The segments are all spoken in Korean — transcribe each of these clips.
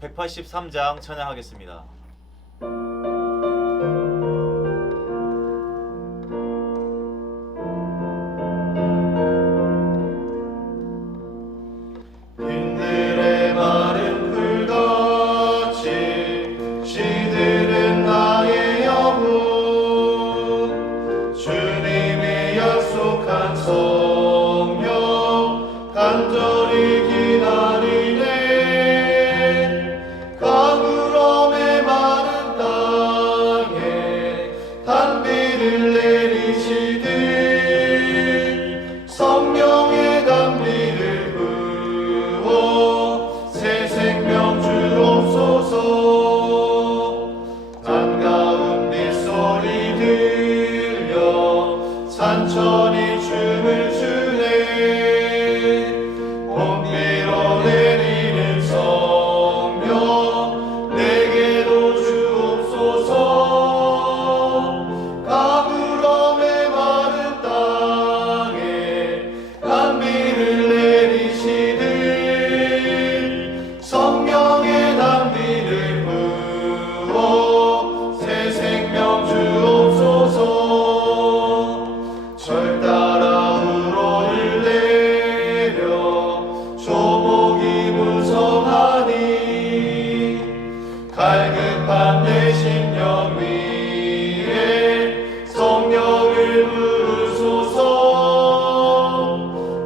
183장 찬양하겠습니다. 빈들의 마른 풀같이 시들은 나의 영혼, 주님이 약속한 성령 간절히 기다리네. 가물음의 마른 땅에 단비를 내리시듯 성령의 단비를 부어 새 생명 주옵소서. 한가운 빗소리 들려 산천이 춤을 추네. 봄비로 내리는 성령 내게도 주옵소서. 가물음의 마른 땅에 단비를 내리시듯 성령의 단비를 부어 새 생명 주옵소서. 절 따라 우로를 내려 조목이 무성하니 갈급한 내 심령 위에 성령을 부으소서.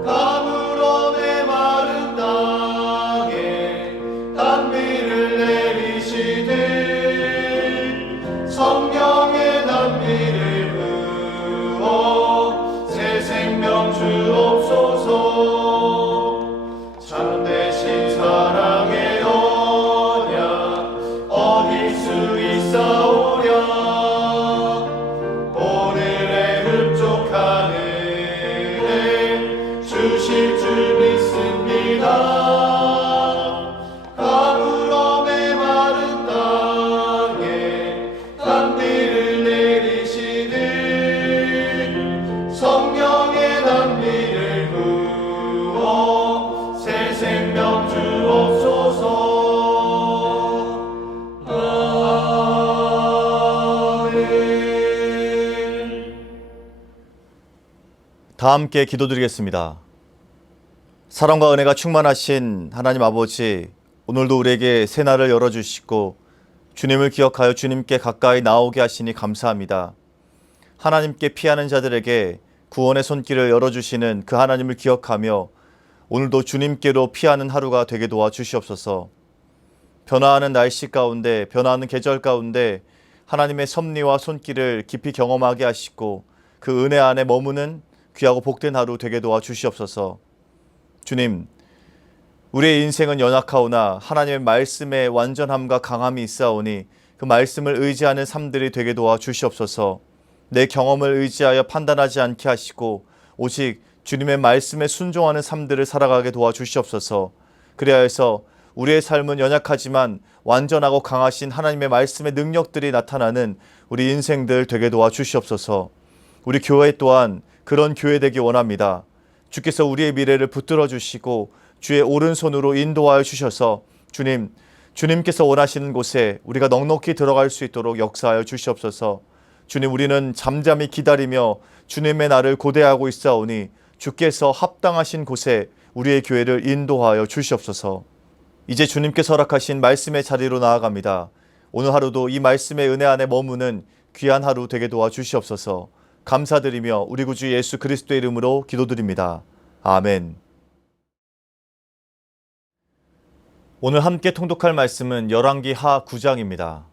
가물음의 마른 땅에 단비를 내리시듯 성령의 단비를 부어 새 생명 주옵소서. 참되신 사랑의 언약 어딜 수 있사오랴. 오늘의 흡족한 은혜 주실 줄 믿습니다. 가물음의 마른 땅에 단비를 내리시듯 성령의 단비를 부어 새 생명 주옵소서. 아멘. 다 함께 기도드리겠습니다. 사랑과 은혜가 충만하신 하나님 아버지, 오늘도 우리에게 새 날을 열어주시고 주님을 기억하여 주님께 가까이 나오게 하시니 감사합니다. 하나님께 피하는 자들에게 구원의 손길을 열어주시는 그 하나님을 기억하며 오늘도 주님께로 피하는 하루가 되게 도와주시옵소서. 변화하는 날씨 가운데, 변화하는 계절 가운데 하나님의 섭리와 손길을 깊이 경험하게 하시고 그 은혜 안에 머무는 귀하고 복된 하루 되게 도와주시옵소서. 주님, 우리의 인생은 연약하오나 하나님의 말씀에 완전함과 강함이 있사오니 그 말씀을 의지하는 삶들이 되게 도와주시옵소서. 내 경험을 의지하여 판단하지 않게 하시고 오직 주님의 말씀에 순종하는 삶들을 살아가게 도와주시옵소서. 그리하여서 우리의 삶은 연약하지만 완전하고 강하신 하나님의 말씀의 능력들이 나타나는 우리 인생들 되게 도와주시옵소서. 우리 교회 또한 그런 교회 되기 원합니다. 주께서 우리의 미래를 붙들어 주시고 주의 오른손으로 인도하여 주셔서 주님께서 원하시는 곳에 우리가 넉넉히 들어갈 수 있도록 역사하여 주시옵소서. 주님, 우리는 잠잠히 기다리며 주님의 날을 고대하고 있사오니 주께서 합당하신 곳에 우리의 교회를 인도하여 주시옵소서. 이제 주님께서 허락하신 말씀의 자리로 나아갑니다. 오늘 하루도 이 말씀의 은혜 안에 머무는 귀한 하루 되게 도와주시옵소서. 감사드리며 우리 구주 예수 그리스도의 이름으로 기도드립니다. 아멘. 오늘 함께 통독할 말씀은 열왕기 하 9장입니다.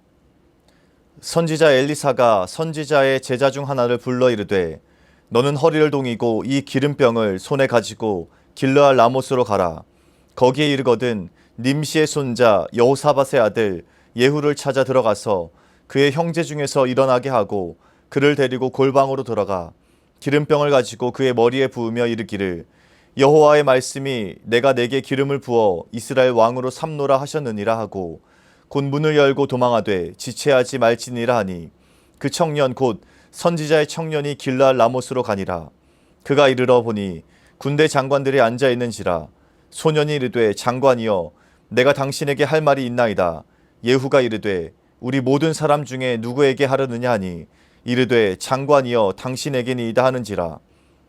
선지자 엘리사가 선지자의 제자 중 하나를 불러 이르되 너는 허리를 동이고 이 기름병을 손에 가지고 길르알 라못으로 가라. 거기에 이르거든 님시의 손자 여호사밧의 아들 예후를 찾아 들어가서 그의 형제 중에서 일어나게 하고 그를 데리고 골방으로 들어가 기름병을 가지고 그의 머리에 부으며 이르기를 여호와의 말씀이 내가 내게 기름을 부어 이스라엘 왕으로 삼노라 하셨느니라 하고 곧 문을 열고 도망하되 지체하지 말지니라 하니 그 청년 곧 선지자의 청년이 길르알 라못으로 가니라. 그가 이르러 보니 군대 장관들이 앉아 있는지라. 소년이 이르되 장관이여 내가 당신에게 할 말이 있나이다. 예후가 이르되 우리 모든 사람 중에 누구에게 하려느냐 하니 이르되 장관이여 당신에게니이다 하는지라.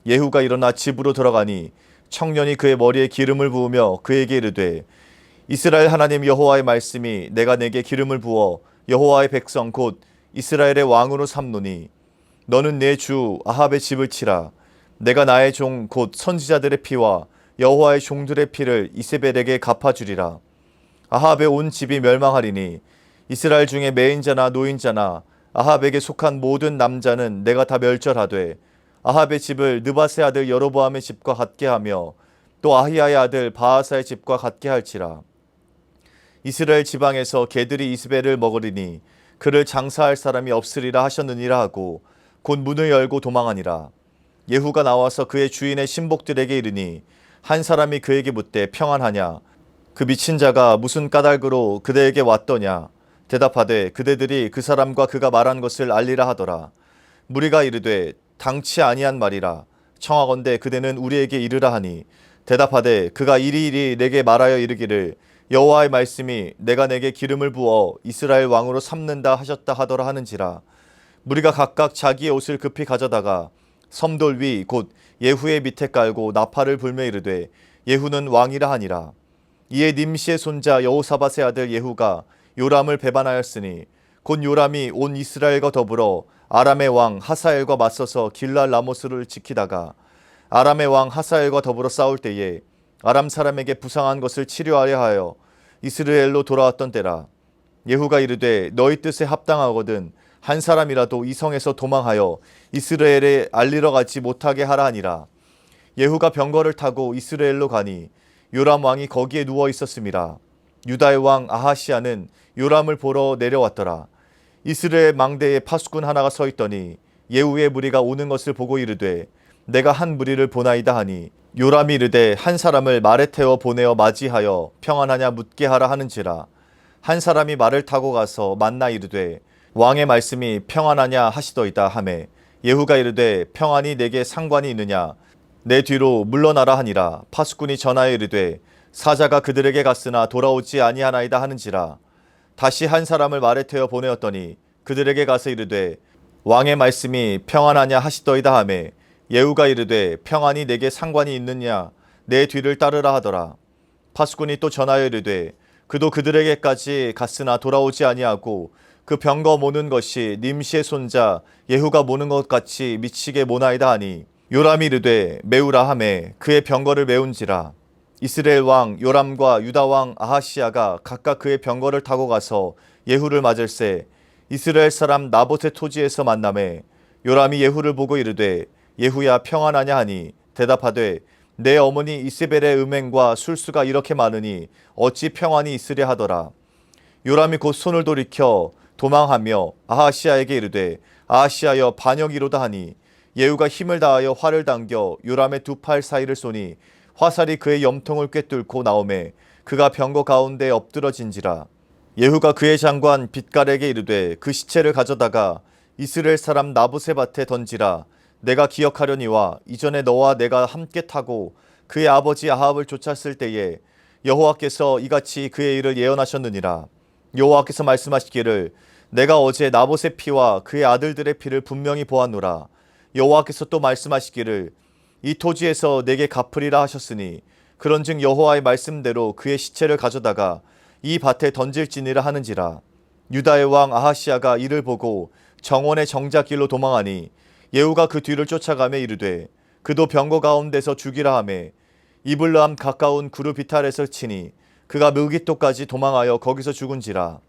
예후가 일어나 집으로 들어가니 청년이 그의 머리에 기름을 부으며 그에게 이르되 이스라엘 하나님 여호와의 말씀이 내가 내게 기름을 부어 여호와의 백성 곧 이스라엘의 왕으로 삼노니 너는 내 주 아합의 집을 치라. 내가 나의 종 곧 선지자들의 피와 여호와의 종들의 피를 이세벨에게 갚아주리라. 아합의 온 집이 멸망하리니 이스라엘 중에 매인자나 노인자나 아합에게 속한 모든 남자는 내가 다 멸절하되 아합의 집을 느바세 아들 여로보암의 집과 같게 하며 또 아히야의 아들 바하사의 집과 같게 할지라. 이스라엘 지방에서 개들이 이스벨을 먹으리니 그를 장사할 사람이 없으리라 하셨느니라 하고 곧 문을 열고 도망하니라. 예후가 나와서 그의 주인의 신복들에게 이르니 한 사람이 그에게 묻되 평안하냐. 그 미친 자가 무슨 까닭으로 그대에게 왔더냐. 대답하되 그대들이 그 사람과 그가 말한 것을 알리라 하더라. 무리가 이르되 당치 아니한 말이라. 청하건대 그대는 우리에게 이르라 하니 대답하되 그가 이리이리 내게 말하여 이르기를 여호와의 말씀이 내가 내게 기름을 부어 이스라엘 왕으로 삼는다 하셨다 하더라 하는지라. 무리가 각각 자기의 옷을 급히 가져다가 섬돌 위 곧 예후의 밑에 깔고 나팔을 불며 이르되 예후는 왕이라 하니라. 이에 님시의 손자 여호사밧의 아들 예후가 요람을 배반하였으니 곧 요람이 온 이스라엘과 더불어 아람의 왕 하사엘과 맞서서 길랄 라모스를 지키다가 아람의 왕 하사엘과 더불어 싸울 때에 아람 사람에게 부상한 것을 치료하려 하여 이스라엘로 돌아왔던 때라. 예후가 이르되 너희 뜻에 합당하거든 한 사람이라도 이 성에서 도망하여 이스라엘에 알리러 가지 못하게 하라 하니라. 예후가 병거를 타고 이스라엘로 가니 요람 왕이 거기에 누워 있었음이라. 유다의 왕 아하시아는 요람을 보러 내려왔더라. 이스라엘 망대에 파수꾼 하나가 서 있더니 예후의 무리가 오는 것을 보고 이르되 내가 한 무리를 보나이다 하니 요람이 이르되 한 사람을 말에 태워 보내어 맞이하여 평안하냐 묻게 하라 하는지라. 한 사람이 말을 타고 가서 만나 이르되 왕의 말씀이 평안하냐 하시더이다 하매 예후가 이르되 평안이 내게 상관이 있느냐. 내 뒤로 물러나라 하니라. 파수꾼이 전하여 이르되 사자가 그들에게 갔으나 돌아오지 아니하나이다 하는지라. 다시 한 사람을 말에 태워 보내었더니 그들에게 가서 이르되 왕의 말씀이 평안하냐 하시더이다 하매 예후가 이르되 평안이 내게 상관이 있느냐 내 뒤를 따르라 하더라. 파수꾼이 또 전하여 이르되 그도 그들에게까지 갔으나 돌아오지 아니하고 그 병거 모는 것이 님시의 손자 예후가 모는 것 같이 미치게 모나이다 하니 요람이 이르되 메우라 하매 그의 병거를 메운지라. 이스라엘 왕 요람과 유다 왕 아하시아가 각각 그의 병거를 타고 가서 예후를 맞을새 이스라엘 사람 나봇의 토지에서 만나매 요람이 예후를 보고 이르되 예후야 평안하냐 하니 대답하되 내 어머니 이세벨의 음행과 술수가 이렇게 많으니 어찌 평안이 있으랴 하더라. 요람이 곧 손을 돌이켜 도망하며 아하시아에게 이르되 아하시아여 반역이로다 하니 예후가 힘을 다하여 활을 당겨 요람의 두 팔 사이를 쏘니 화살이 그의 염통을 꿰뚫고 나오매 그가 병거 가운데 엎드러진지라. 예후가 그의 장관 빛갈에게 이르되 그 시체를 가져다가 이스라엘 사람 나봇의 밭에 던지라. 내가 기억하려니와 이전에 너와 내가 함께 타고 그의 아버지 아합을 쫓았을 때에 여호와께서 이같이 그의 일을 예언하셨느니라. 여호와께서 말씀하시기를 내가 어제 나봇의 피와 그의 아들들의 피를 분명히 보았노라. 여호와께서 또 말씀하시기를 이 토지에서 내게 갚으리라 하셨으니 그런즉 여호와의 말씀대로 그의 시체를 가져다가 이 밭에 던질지니라 하는지라. 유다의 왕 아하시아가 이를 보고 정원의 정작길로 도망하니 예후가 그 뒤를 쫓아가며 이르되 그도 병거 가운데서 죽이라 하매 이블라함 가까운 구르비탈에서 치니 그가 무기토까지 도망하여 거기서 죽은지라.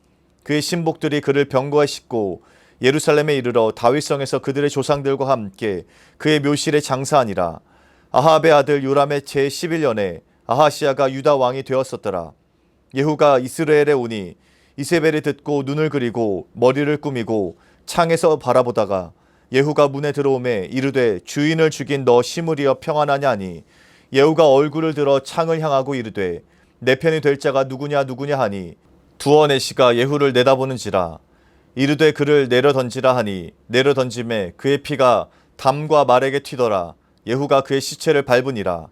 그의 신복들이 그를 병거에 싣고 예루살렘에 이르러 다윗성에서 그들의 조상들과 함께 그의 묘실에 장사하니라. 아합의 아들 요람의 제11년에 아하시아가 유다 왕이 되었었더라. 예후가 이스라엘에 오니 이세벨이 듣고 눈을 그리고 머리를 꾸미고 창에서 바라보다가 예후가 문에 들어오매 이르되 주인을 죽인 너 시므리여 평안하냐 하니 예후가 얼굴을 들어 창을 향하고 이르되 내 편이 될 자가 누구냐 하니 두어 내시가 예후를 내다보는지라. 이르되 그를 내려 던지라 하니 내려 던짐에 그의 피가 담과 말에게 튀더라. 예후가 그의 시체를 밟으니라.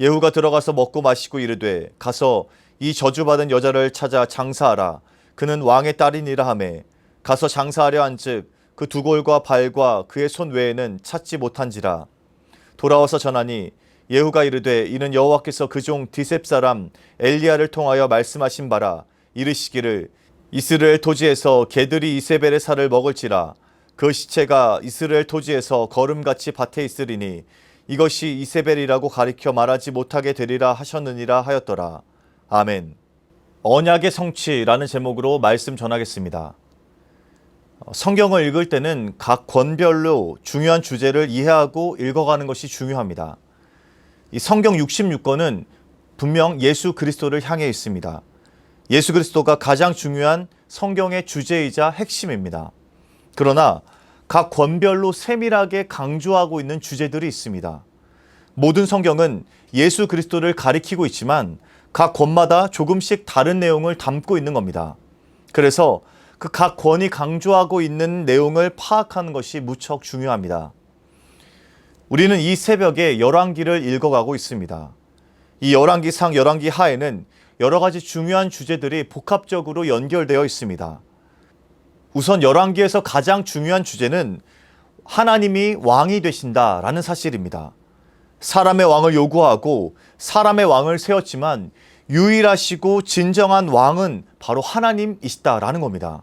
예후가 들어가서 먹고 마시고 이르되 가서 이 저주받은 여자를 찾아 장사하라. 그는 왕의 딸이니라 하매 가서 장사하려 한즉 그 두 골과 발과 그의 손 외에는 찾지 못한지라. 돌아와서 전하니 예후가 이르되 이는 여호와께서 그 종 디셉 사람 엘리야를 통하여 말씀하신 바라. 이르시기를 이스라엘 토지에서 개들이 이세벨의 살을 먹을지라. 그 시체가 이스라엘 토지에서 거름같이 밭에 있으리니 이것이 이세벨이라고 가리켜 말하지 못하게 되리라 하셨느니라 하였더라. 아멘. 언약의 성취라는 제목으로 말씀 전하겠습니다. 성경을 읽을 때는 각 권별로 중요한 주제를 이해하고 읽어가는 것이 중요합니다. 이 성경 66권은 분명 예수 그리스도를 향해 있습니다. 예수 그리스도가 가장 중요한 성경의 주제이자 핵심입니다. 그러나 각 권별로 세밀하게 강조하고 있는 주제들이 있습니다. 모든 성경은 예수 그리스도를 가리키고 있지만 각 권마다 조금씩 다른 내용을 담고 있는 겁니다. 그래서 그 각 권이 강조하고 있는 내용을 파악하는 것이 무척 중요합니다. 우리는 이 새벽에 열왕기를 읽어가고 있습니다. 이 열왕기상, 열왕기 하에는 여러 가지 중요한 주제들이 복합적으로 연결되어 있습니다. 우선 열왕기에서 가장 중요한 주제는 하나님이 왕이 되신다라는 사실입니다. 사람의 왕을 요구하고 사람의 왕을 세웠지만 유일하시고 진정한 왕은 바로 하나님이시다라는 겁니다.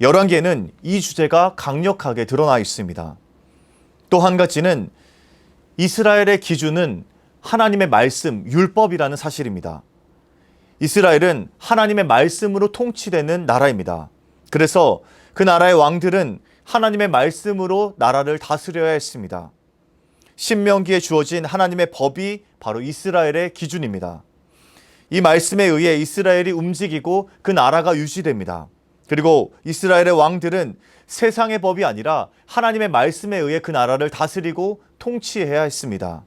열왕기에는 이 주제가 강력하게 드러나 있습니다. 또 한 가지는 이스라엘의 기준은 하나님의 말씀, 율법이라는 사실입니다. 이스라엘은 하나님의 말씀으로 통치되는 나라입니다. 그래서 그 나라의 왕들은 하나님의 말씀으로 나라를 다스려야 했습니다. 신명기에 주어진 하나님의 법이 바로 이스라엘의 기준입니다. 이 말씀에 의해 이스라엘이 움직이고 그 나라가 유지됩니다. 그리고 이스라엘의 왕들은 세상의 법이 아니라 하나님의 말씀에 의해 그 나라를 다스리고 통치해야 했습니다.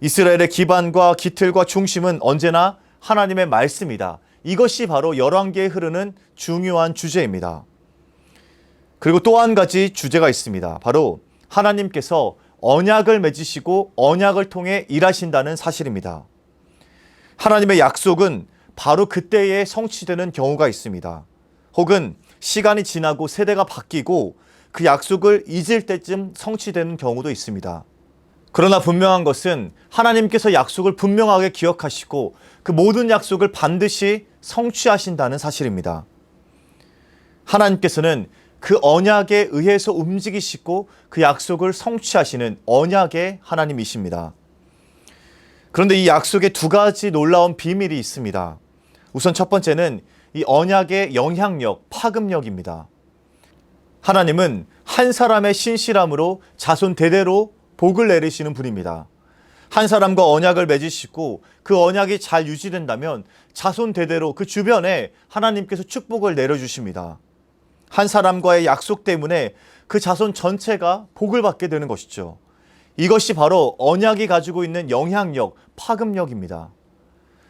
이스라엘의 기반과 기틀과 중심은 언제나 하나님의 말씀이다. 이것이 바로 열왕기에 흐르는 중요한 주제입니다. 그리고 또 한 가지 주제가 있습니다. 바로 하나님께서 언약을 맺으시고 언약을 통해 일하신다는 사실입니다. 하나님의 약속은 바로 그때에 성취되는 경우가 있습니다. 혹은 시간이 지나고 세대가 바뀌고 그 약속을 잊을 때쯤 성취되는 경우도 있습니다. 그러나 분명한 것은 하나님께서 약속을 분명하게 기억하시고 그 모든 약속을 반드시 성취하신다는 사실입니다. 하나님께서는 그 언약에 의해서 움직이시고 그 약속을 성취하시는 언약의 하나님이십니다. 그런데 이 약속에 두 가지 놀라운 비밀이 있습니다. 우선 첫 번째는 이 언약의 영향력, 파급력입니다. 하나님은 한 사람의 신실함으로 자손 대대로 복을 내리시는 분입니다. 한 사람과 언약을 맺으시고 그 언약이 잘 유지된다면 자손 대대로 그 주변에 하나님께서 축복을 내려주십니다. 한 사람과의 약속 때문에 그 자손 전체가 복을 받게 되는 것이죠. 이것이 바로 언약이 가지고 있는 영향력, 파급력입니다.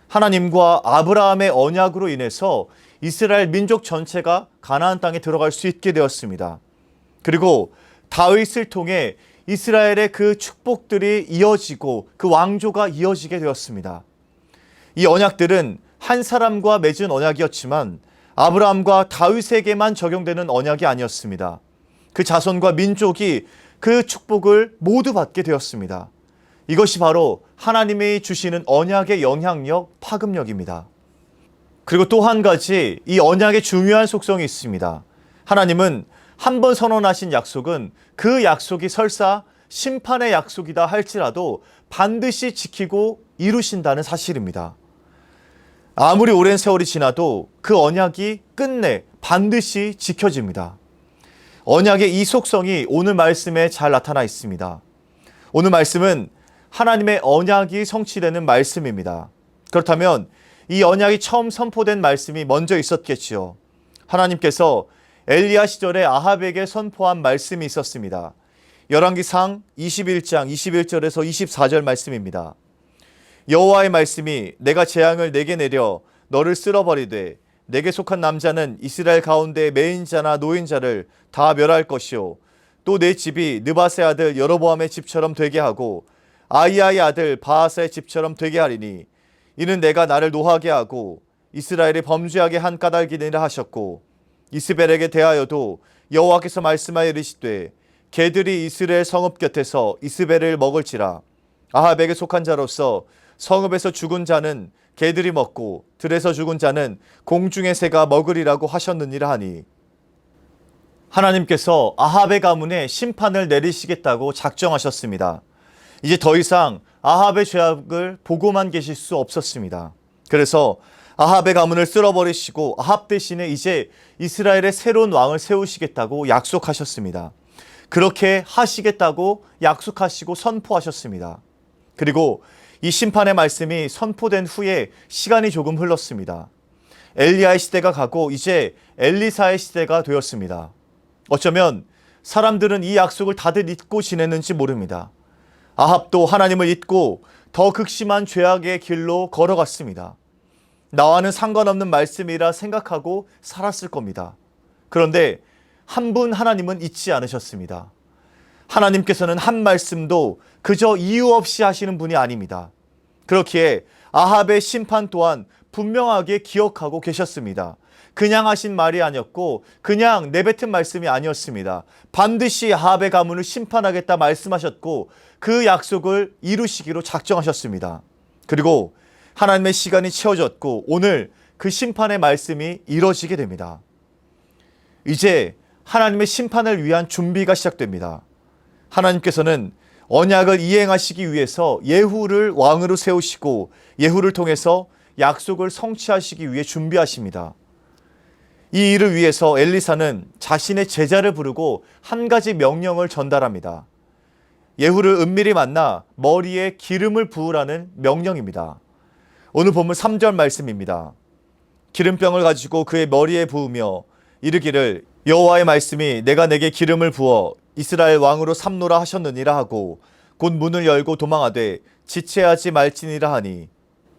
하나님과 아브라함의 언약으로 인해서 이스라엘 민족 전체가 가나안 땅에 들어갈 수 있게 되었습니다. 그리고 다윗을 통해 이스라엘의 그 축복들이 이어지고 그 왕조가 이어지게 되었습니다. 이 언약들은 한 사람과 맺은 언약이었지만 아브라함과 다윗에게만 적용되는 언약이 아니었습니다. 그 자손과 민족이 그 축복을 모두 받게 되었습니다. 이것이 바로 하나님이 주시는 언약의 영향력, 파급력입니다. 그리고 또 한 가지 이 언약의 중요한 속성이 있습니다. 하나님은 한 번 선언하신 약속은 그 약속이 설사 심판의 약속이다 할지라도 반드시 지키고 이루신다는 사실입니다. 아무리 오랜 세월이 지나도 그 언약이 끝내 반드시 지켜집니다. 언약의 이 속성이 오늘 말씀에 잘 나타나 있습니다. 오늘 말씀은 하나님의 언약이 성취되는 말씀입니다. 그렇다면 이 언약이 처음 선포된 말씀이 먼저 있었겠지요. 하나님께서 엘리야 시절에 아합에게 선포한 말씀이 있었습니다. 열왕기상 21장 21절에서 24절 말씀입니다. 여호와의 말씀이 내가 재앙을 내게 내려 너를 쓸어버리되 내게 속한 남자는 이스라엘 가운데 매인자나 노인자를 다 멸할 것이요 또 내 집이 느바세 아들 여로보암의 집처럼 되게 하고 아이야의 아들 바하사의 집처럼 되게 하리니 이는 내가 나를 노하게 하고 이스라엘이 범죄하게 한 까닭이니라 하셨고 이스벨에게 대하여도 여호와께서 말씀하여 이르시되 개들이 이스라엘 성읍 곁에서 이스벨을 먹을지라. 아합에게 속한 자로서 성읍에서 죽은 자는 개들이 먹고 들에서 죽은 자는 공중의 새가 먹으리라고 하셨느니라 하니, 하나님께서 아합의 가문에 심판을 내리시겠다고 작정하셨습니다. 이제 더 이상 아합의 죄악을 보고만 계실 수 없었습니다. 그래서 아합의 가문을 쓸어버리시고 아합 대신에 이제 이스라엘의 새로운 왕을 세우시겠다고 약속하셨습니다. 그렇게 하시겠다고 약속하시고 선포하셨습니다. 그리고 이 심판의 말씀이 선포된 후에 시간이 조금 흘렀습니다. 엘리야의 시대가 가고 이제 엘리사의 시대가 되었습니다. 어쩌면 사람들은 이 약속을 다들 잊고 지냈는지 모릅니다. 아합도 하나님을 잊고 더 극심한 죄악의 길로 걸어갔습니다. 나와는 상관없는 말씀이라 생각하고 살았을 겁니다. 그런데 한 분 하나님은 잊지 않으셨습니다. 하나님께서는 한 말씀도 그저 이유 없이 하시는 분이 아닙니다. 그렇기에 아합의 심판 또한 분명하게 기억하고 계셨습니다. 그냥 하신 말이 아니었고 그냥 내뱉은 말씀이 아니었습니다. 반드시 아합의 가문을 심판하겠다 말씀하셨고 그 약속을 이루시기로 작정하셨습니다. 그리고 하나님의 시간이 채워졌고 오늘 그 심판의 말씀이 이루어지게 됩니다. 이제 하나님의 심판을 위한 준비가 시작됩니다. 하나님께서는 언약을 이행하시기 위해서 예후를 왕으로 세우시고 예후를 통해서 약속을 성취하시기 위해 준비하십니다. 이 일을 위해서 엘리사는 자신의 제자를 부르고 한 가지 명령을 전달합니다. 예후를 은밀히 만나 머리에 기름을 부으라는 명령입니다. 오늘 본문 3절 말씀입니다. 기름병을 가지고 그의 머리에 부으며 이르기를 여호와의 말씀이 내가 내게 기름을 부어 이스라엘 왕으로 삼노라 하셨느니라 하고 곧 문을 열고 도망하되 지체하지 말지니라 하니,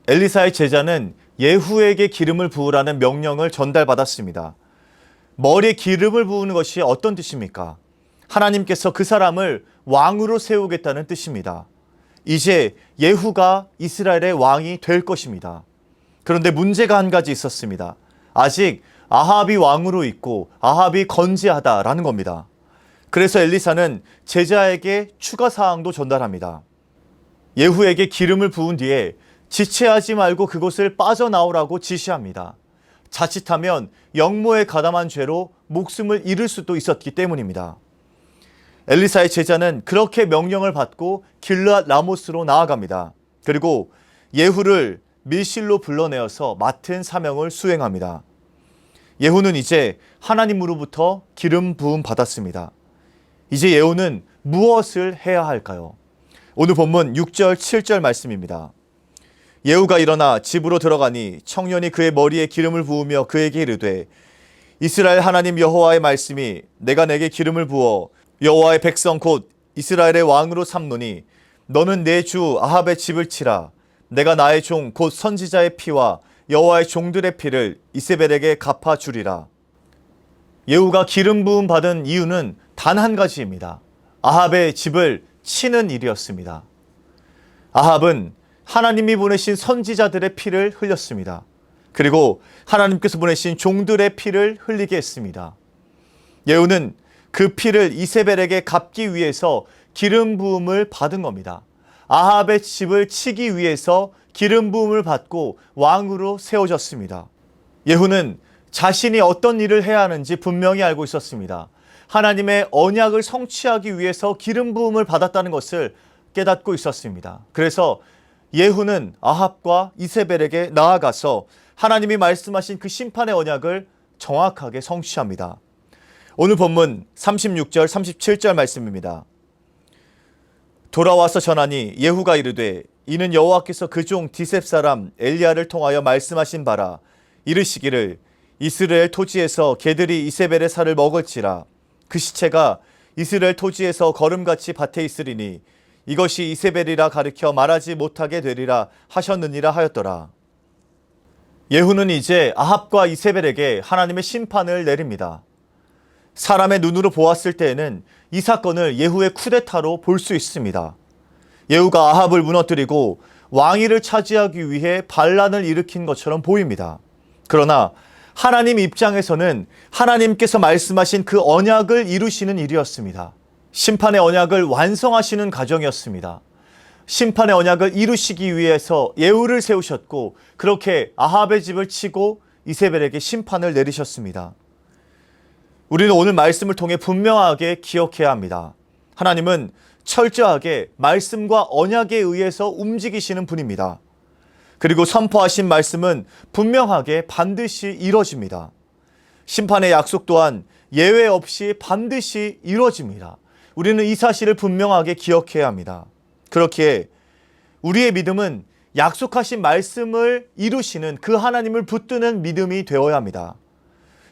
엘리사의 제자는 예후에게 기름을 부으라는 명령을 전달받았습니다. 머리에 기름을 부으는 것이 어떤 뜻입니까? 하나님께서 그 사람을 왕으로 세우겠다는 뜻입니다. 이제 예후가 이스라엘의 왕이 될 것입니다. 그런데 문제가 한 가지 있었습니다. 아직 아합이 왕으로 있고 아합이 건재하다라는 겁니다. 그래서 엘리사는 제자에게 추가 사항도 전달합니다. 예후에게 기름을 부은 뒤에 지체하지 말고 그곳을 빠져나오라고 지시합니다. 자칫하면 영모에 가담한 죄로 목숨을 잃을 수도 있었기 때문입니다. 엘리사의 제자는 그렇게 명령을 받고 길르앗 라모스로 나아갑니다. 그리고 예후를 밀실로 불러내어서 맡은 사명을 수행합니다. 예후는 이제 하나님으로부터 기름 부음 받았습니다. 이제 예후는 무엇을 해야 할까요? 오늘 본문 6절 7절 말씀입니다. 예후가 일어나 집으로 들어가니 청년이 그의 머리에 기름을 부으며 그에게 이르되 이스라엘 하나님 여호와의 말씀이 내가 내게 기름을 부어 여호와의 백성 곧 이스라엘의 왕으로 삼노니 너는 내 주 아합의 집을 치라. 내가 나의 종 곧 선지자의 피와 여호와의 종들의 피를 이세벨에게 갚아 주리라. 예후가 기름 부음 받은 이유는 단 한 가지입니다. 아합의 집을 치는 일이었습니다. 아합은 하나님이 보내신 선지자들의 피를 흘렸습니다. 그리고 하나님께서 보내신 종들의 피를 흘리게 했습니다. 예후는 그 피를 이세벨에게 갚기 위해서 기름 부음을 받은 겁니다. 아합의 집을 치기 위해서 기름 부음을 받고 왕으로 세워졌습니다. 예후는 자신이 어떤 일을 해야 하는지 분명히 알고 있었습니다. 하나님의 언약을 성취하기 위해서 기름 부음을 받았다는 것을 깨닫고 있었습니다. 그래서 예후는 아합과 이세벨에게 나아가서 하나님이 말씀하신 그 심판의 언약을 정확하게 성취합니다. 오늘 본문 36절 37절 말씀입니다. 돌아와서 전하니 예후가 이르되 이는 여호와께서 그 종 디셉 사람 엘리야를 통하여 말씀하신 바라. 이르시기를 이스라엘 토지에서 개들이 이세벨의 살을 먹을지라. 그 시체가 이스라엘 토지에서 거름같이 밭에 있으리니 이것이 이세벨이라 가르쳐 말하지 못하게 되리라 하셨느니라 하였더라. 예후는 이제 아합과 이세벨에게 하나님의 심판을 내립니다. 사람의 눈으로 보았을 때에는 이 사건을 예후의 쿠데타로 볼 수 있습니다. 예후가 아합을 무너뜨리고 왕위를 차지하기 위해 반란을 일으킨 것처럼 보입니다. 그러나 하나님 입장에서는 하나님께서 말씀하신 그 언약을 이루시는 일이었습니다. 심판의 언약을 완성하시는 과정이었습니다. 심판의 언약을 이루시기 위해서 예후를 세우셨고 그렇게 아합의 집을 치고 이세벨에게 심판을 내리셨습니다. 우리는 오늘 말씀을 통해 분명하게 기억해야 합니다. 하나님은 철저하게 말씀과 언약에 의해서 움직이시는 분입니다. 그리고 선포하신 말씀은 분명하게 반드시 이루어집니다. 심판의 약속 또한 예외 없이 반드시 이루어집니다. 우리는 이 사실을 분명하게 기억해야 합니다. 그렇기에 우리의 믿음은 약속하신 말씀을 이루시는 그 하나님을 붙드는 믿음이 되어야 합니다.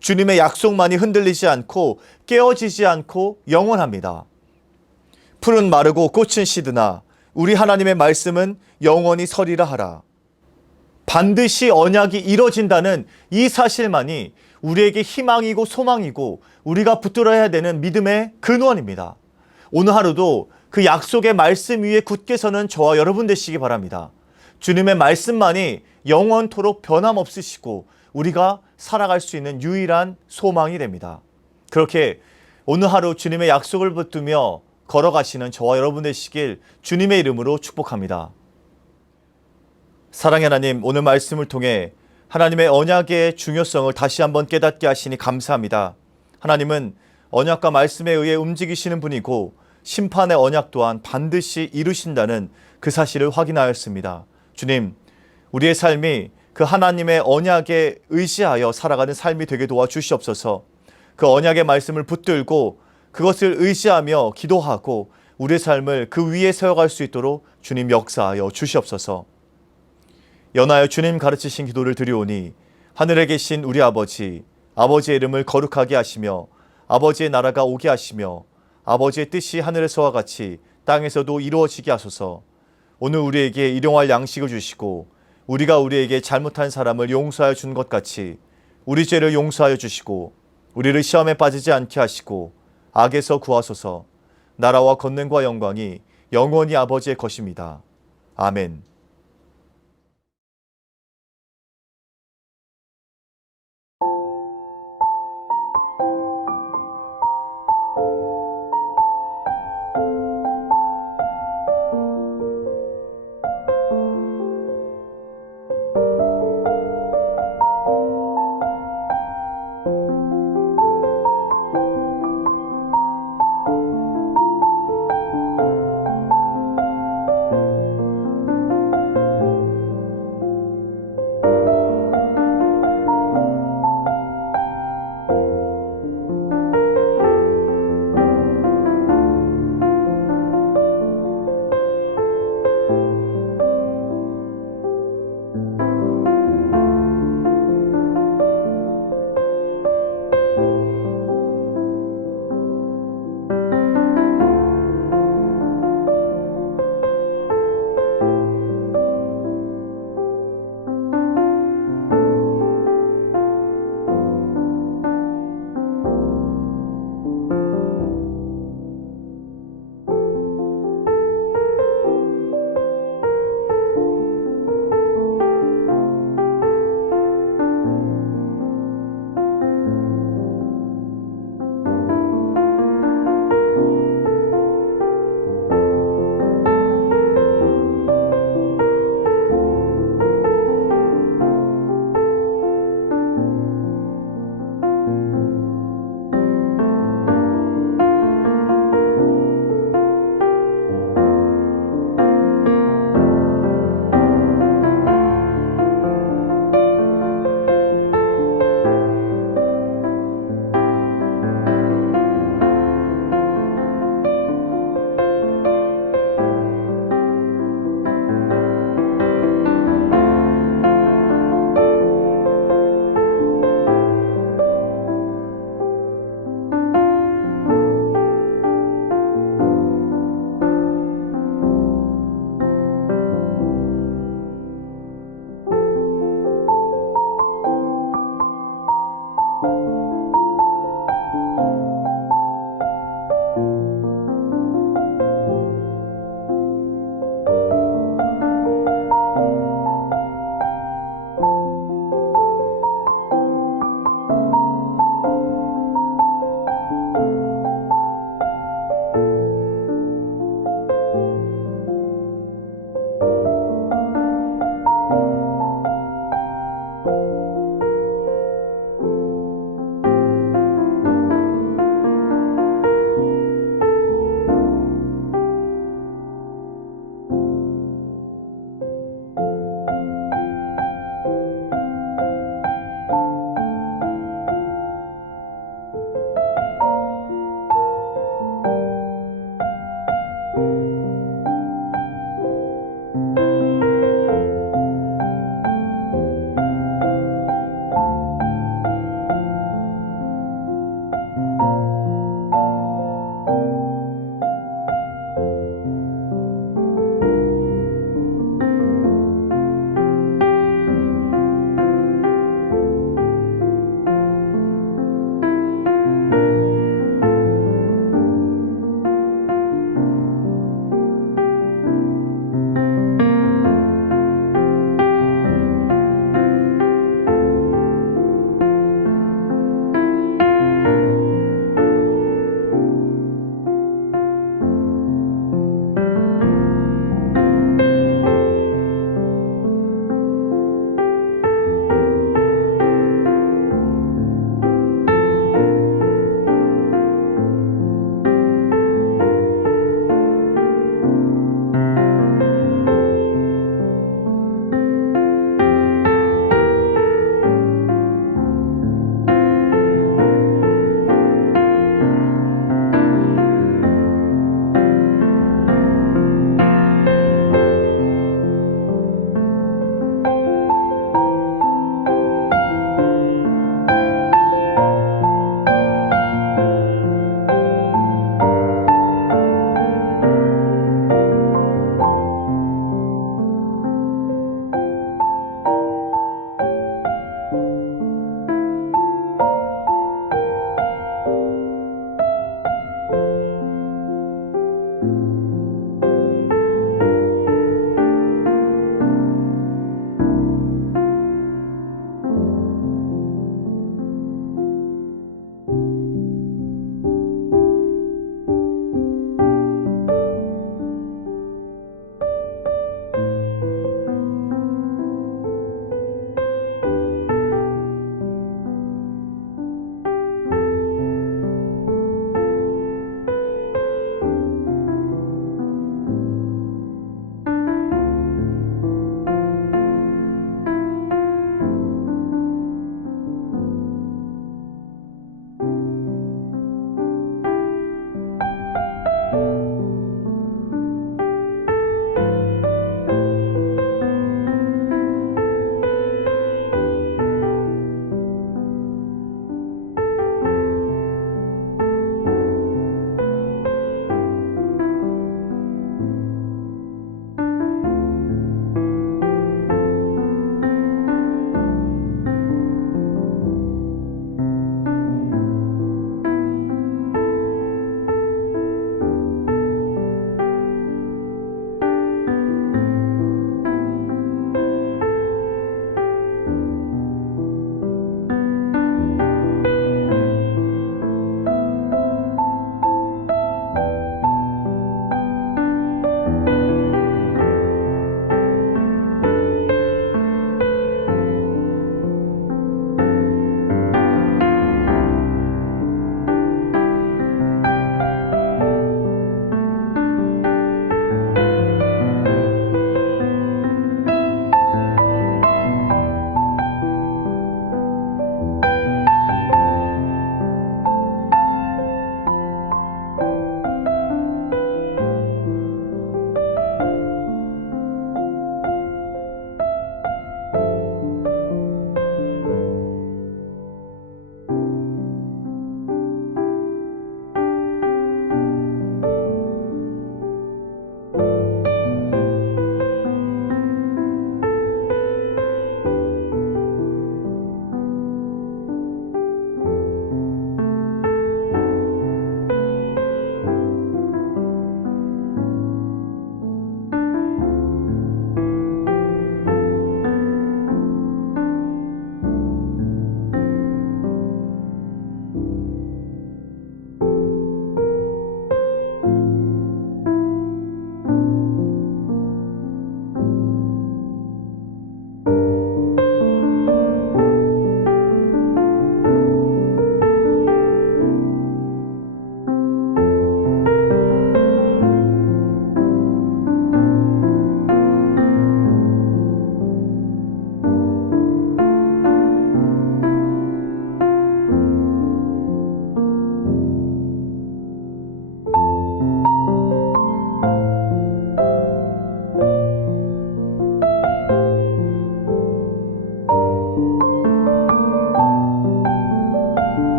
주님의 약속만이 흔들리지 않고 깨어지지 않고 영원합니다. 풀은 마르고 꽃은 시드나 우리 하나님의 말씀은 영원히 서리라 하라. 반드시 언약이 이뤄진다는 이 사실만이 우리에게 희망이고 소망이고 우리가 붙들어야 되는 믿음의 근원입니다. 오늘 하루도 그 약속의 말씀 위에 굳게 서는 저와 여러분 되시기 바랍니다. 주님의 말씀만이 영원토록 변함없으시고 우리가 살아갈 수 있는 유일한 소망이 됩니다. 그렇게 오늘 하루 주님의 약속을 붙들며 걸어가시는 저와 여러분 되시길 주님의 이름으로 축복합니다. 사랑의 하나님, 오늘 말씀을 통해 하나님의 언약의 중요성을 다시 한번 깨닫게 하시니 감사합니다. 하나님은 언약과 말씀에 의해 움직이시는 분이고 심판의 언약 또한 반드시 이루신다는 그 사실을 확인하였습니다. 주님, 우리의 삶이 그 하나님의 언약에 의지하여 살아가는 삶이 되게 도와주시옵소서. 그 언약의 말씀을 붙들고 그것을 의지하며 기도하고 우리의 삶을 그 위에 세워갈 수 있도록 주님 역사하여 주시옵소서. 연하여 주님 가르치신 기도를 드리오니 하늘에 계신 우리 아버지, 아버지의 이름을 거룩하게 하시며 아버지의 나라가 오게 하시며 아버지의 뜻이 하늘에서와 같이 땅에서도 이루어지게 하소서. 오늘 우리에게 일용할 양식을 주시고 우리가 우리에게 잘못한 사람을 용서하여 준 것 같이 우리 죄를 용서하여 주시고 우리를 시험에 빠지지 않게 하시고 악에서 구하소서. 나라와 권능과 영광이 영원히 아버지의 것입니다. 아멘.